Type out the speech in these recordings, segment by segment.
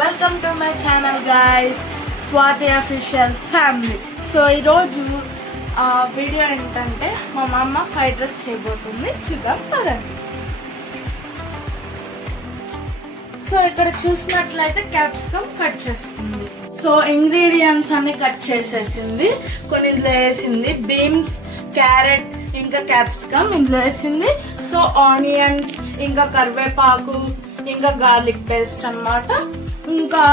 Welcome to my channel guys, Swathi official family. So ఈరోజు video ఏంటంటే మా అమ్మ ఫ్రైడ్ రైస్ చేయబోతుంది, చూద్దాం పదండి. సో ఇక్కడ చూసినట్లయితే క్యాప్సికమ్ కట్ చేస్తుంది. సో ఇంగ్రీడియంట్స్ అన్ని కట్ చేసేసింది, కొన్ని ఇందులో వేసింది. బీన్స్, క్యారెట్ ఇంకా క్యాప్సికమ్ ఇందులో వేసింది. సో ఆనియన్స్ ఇంకా కరివేపాకు ఇంకా గార్లిక్ పేస్ట్ అన్నమాట. ఇంకా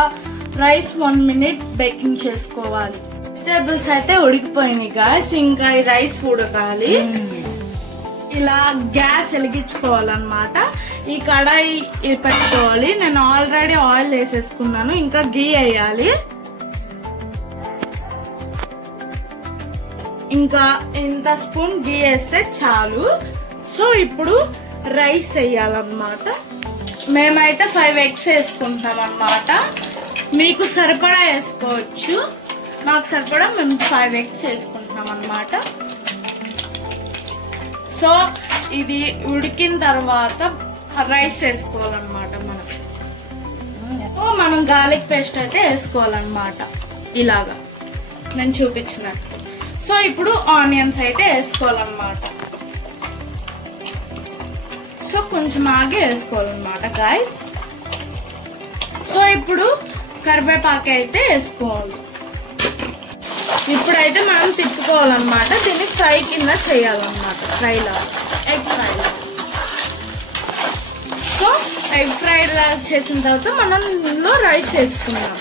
రైస్ 1 minute బేకింగ్ చేసుకోవాలి. వెజిటేబుల్స్ అయితే ఉడికిపోయినాయి గాయస్, ఇంకా ఈ రైస్ ఉడకాలి. ఇలా గ్యాస్ వెలిగించుకోవాలన్నమాట. ఈ కడాయి పెట్టుకోవాలి. నేను ఆల్రెడీ ఆయిల్ వేసేసుకున్నాను, ఇంకా గీ వేయాలి. ఇంకా ఇంత స్పూన్ గీ వేస్తే చాలు. సో ఇప్పుడు రైస్ వేయాలన్నమాట. మేమైతే 5 eggs వేసుకుంటాం అన్నమాట. మీకు సరిపడా వేసుకోవచ్చు, మాకు సరిపడా మేము 5 eggs వేసుకుంటాం అన్నమాట. సో ఇది ఉడికిన తర్వాత రైస్ వేసుకోవాలన్నమాట. మనం గార్లిక్ పేస్ట్ అయితే వేసుకోవాలన్నమాట, ఇలాగా నేను చూపించినట్టు. సో ఇప్పుడు ఆనియన్స్ అయితే వేసుకోవాలన్నమాట. సో కొంచెం ఆగి వేసుకోవాలన్నమాట గాయస్. సో ఇప్పుడు కరివేపాకు అయితే వేసుకోవాలి. ఇప్పుడైతే మనం తిప్పుకోవాలన్నమాట. దీన్ని ఫ్రై కింద చేయాలన్నమాట, ఫ్రైలా egg fry. So egg fry చేసిన తర్వాత మనం ఇందులో రైస్ వేసుకున్నాం.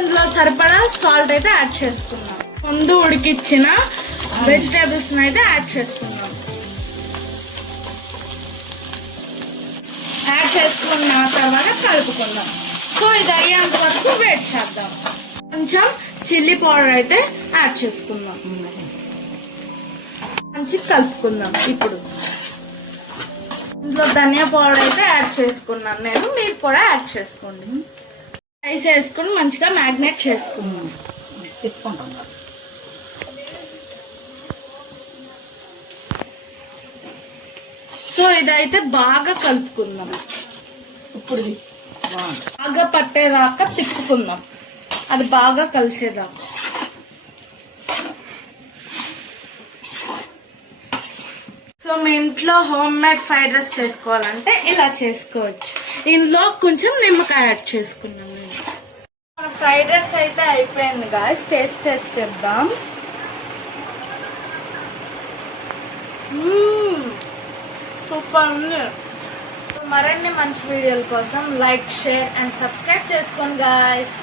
ఇందులో సరిపడా సాల్ట్ అయితే యాడ్ చేసుకున్నాం. ముందు ఉడికిచ్చిన వెజిటేబుల్స్ అయితే యాడ్ చేసుకున్నాం. యాడ్ చేసుకున్న తర్వాత కలుపుకుందాం. సో ఇది అయ్యేంత వరకు వెయిట్ చేద్దాం. కొంచెం చిల్లీ పౌడర్ అయితే యాడ్ చేసుకుందాం, మంచిగా కలుపుకుందాం. ఇప్పుడు ఇందులో ధనియా పౌడర్ అయితే యాడ్ చేసుకున్నాను నేను, మీరు కూడా యాడ్ చేసుకోండి. రైస్ వేసుకుని మంచిగా మ్యాగ్నేట్ చేసుకుందాం. సో ఇదైతే బాగా కలుపుకుందాం. ఇప్పుడు బాగా పట్టేదాకా తిప్పుకుందాం, అది బాగా కలిసేదాకా. సో మీ ఇంట్లో హోమ్ మేడ్ ఫ్రైడ్ రైస్ చేసుకోవాలంటే ఇలా చేసుకోవచ్చు. ఇందులో కొంచెం నిమ్మకాయ యాడ్ చేసుకున్నాం. మన ఫ్రైడ్ రైస్ అయితే అయిపోయింది గాయస్, టేస్ట్ చేద్దాం. సూపర్ ఉంది. మరిన్ని మంచి వీడియోల కోసం లైక్, షేర్ అండ్ సబ్స్క్రైబ్ చేసుకోండి గాయస్.